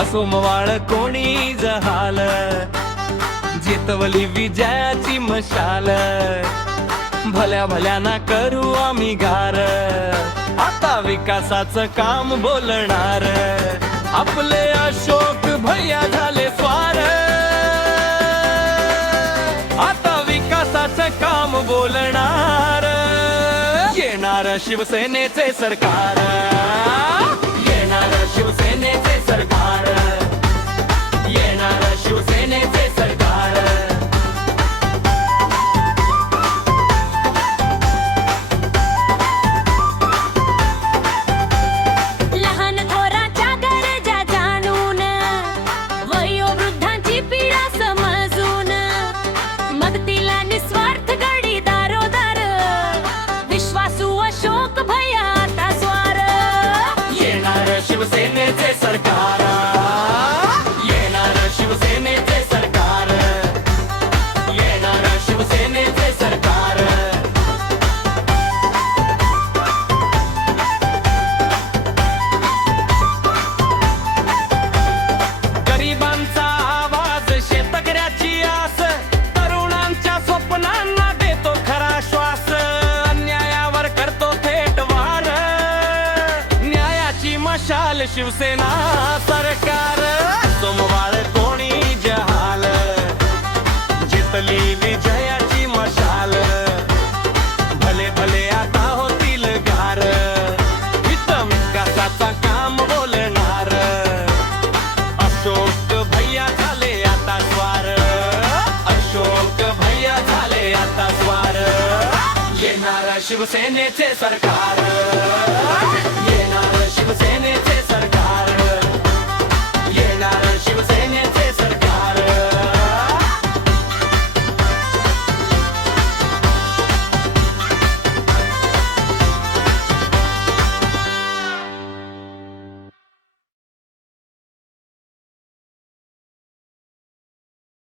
असो मवाळ कोणी जहाल? जितवली विजयाची मशाल. भल्या भल्या ना करू आम्ही गार. आता विकासाचं काम बोलणार. आपले अशोक भैया झाले स्वार. आता विकासाचं काम बोलणार. येणार शिवसेनेचे सरकार. अशोक भैया मशाल शिवसेना सरकार सोमवार कोणी जहाल? जितली विजयाची मशाल भले भले आता होतील गार हितम विकासाचा काम बोलणार. अशोक भैया झाले आता स्वार अशोक भैया झाले आता स्वार येणार शिवसेनेचे सरकार.